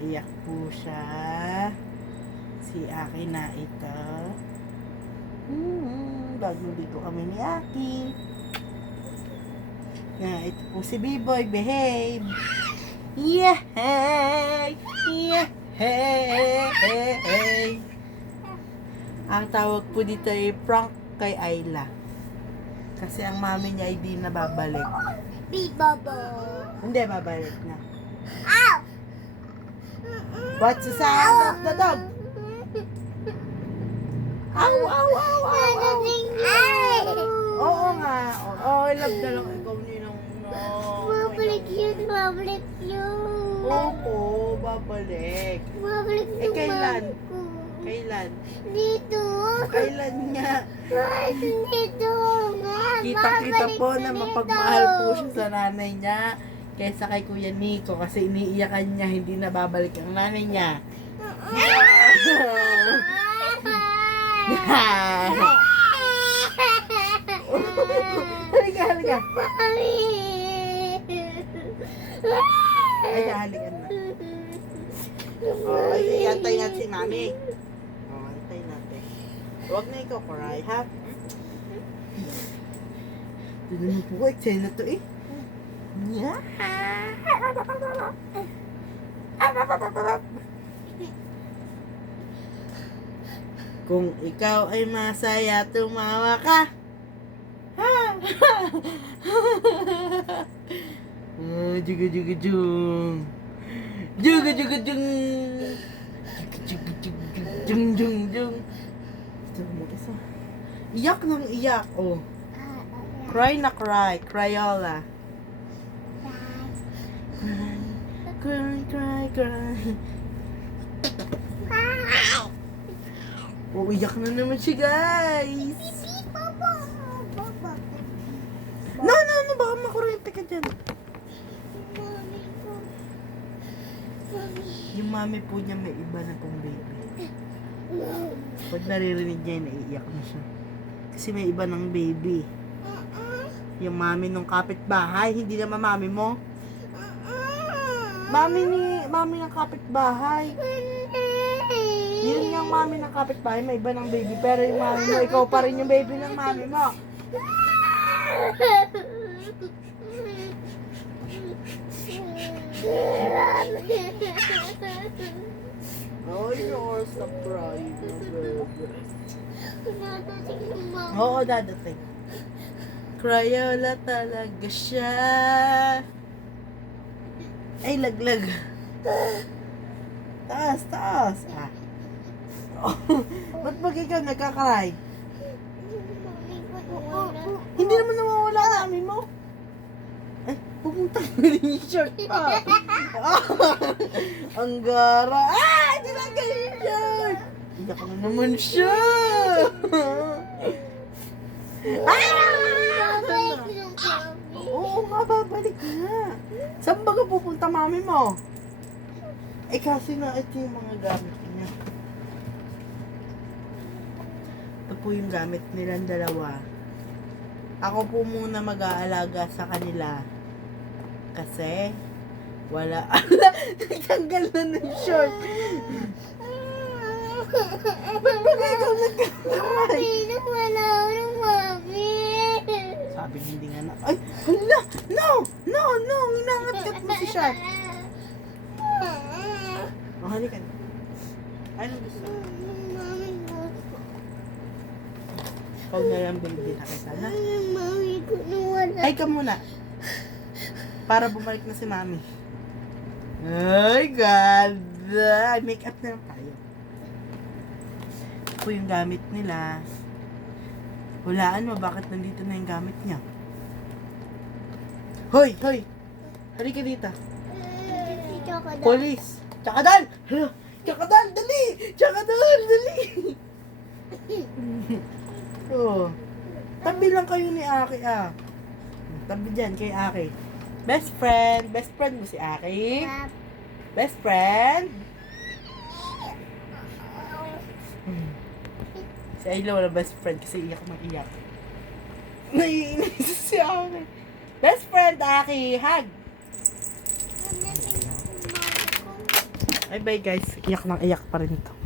Naiyak po siya. Si Aki na ito. Bago kami ni Aki. Ito po si B-Boy. Behave. Yehey! Yehey! Ang tawag po dito ay prank kay Ayla. Kasi ang mami niya ay di nababalik. Bibobo. Hindi, babalik na. Ow! What's the sound of the dog? Ow, ow, ow, ow, ow. Oo nga. Oo, I love na lang ikaw ninong. Babalik yun, babalik yun. Opo, babalik. Babalik Eh, yung kailan? mami ko. Kailan? Dito. Kailan nga? Ay, dito. Kitang-kita Babalik po na na dito. mapagmahal po siya sa nanay niya kaysa kay Kuya Nico kasi iniiyakan niya hindi na babalik ang nanay niya. Halika, halika. Ay, halika na. Oh, ay, antay natin si Mami. Oh, antay natin. Huwag na ikaw, Koray, ha? Ito naman po, excited na to eh. Yeah. Kung ikaw ay masaya, tumawa ka. Ha? Juga juga jung. Juga juga jung. Juga juga jung jung jung. Ito mo isa. Iyak nang iyak, oh. Cry na cry, Crayola. Cry, cry, cry. Oh, iyak na naman siya, guys. No, baka makurente ka dyan. Yung mami po niya may iba na pong baby. Pag naririnig niya, naiiyak na siya. Kasi may iba ng baby. Yung mami nung kapitbahay, hindi naman mami mo. Mami ng kapitbahay. Yun yung mami ng kapitbahay, may iba ng baby. Pero yung mami mo, ikaw pa rin yung baby ng mami mo. Oh, you're surprised. Oo, dadating. Crayola talaga siya. Ay, laglag. Taas, taas. Ah. Oh, ba't pag ikaw nagkakaray? Hindi naman nawawala ang amin mo. Ay, pupunta mo rin yung short pa. Ang gara. Ah, tinanggal yung short. Iyak na naman siya. Oo nga, babalik nga. Saan ba ka pupunta, mami mo? Eh, kasi na ito yung mga gamit niya. Ito po yung gamit nilang dalawa. Ako po muna mag-aalaga sa kanila. Kasi, wala. Tanggal na ng short. Ba't ba ikaw nagkakaray? Wala ng mami. Sabi hindi nga na. Ay, hala! No! Inangat-kat mo si Shark. Oh, halika na. Anong gusto? Huwag na lang baby na kita, ha? Mami ko na wala. Ay ka muna. Para bumalik na si mami. Ay, God! Ay, make up na lang tayo. Ito po yung gamit nila. Hulaan mo, bakit nandito na yung gamit niya? Hoy! Halika dito. Police! Tsakadal! Tsakadal! Dali! Dali! Oh. Tabi lang kayo ni Aki, ah. Tabi dyan kay Aki. Best friend mo si Aki. Best friend. Si Ayla wala best friend kasi iyak mang iyak. Naiinis si Aki. Best friend, Aki. Hug. Bye bye guys. Iyak lang iyak pa rin to.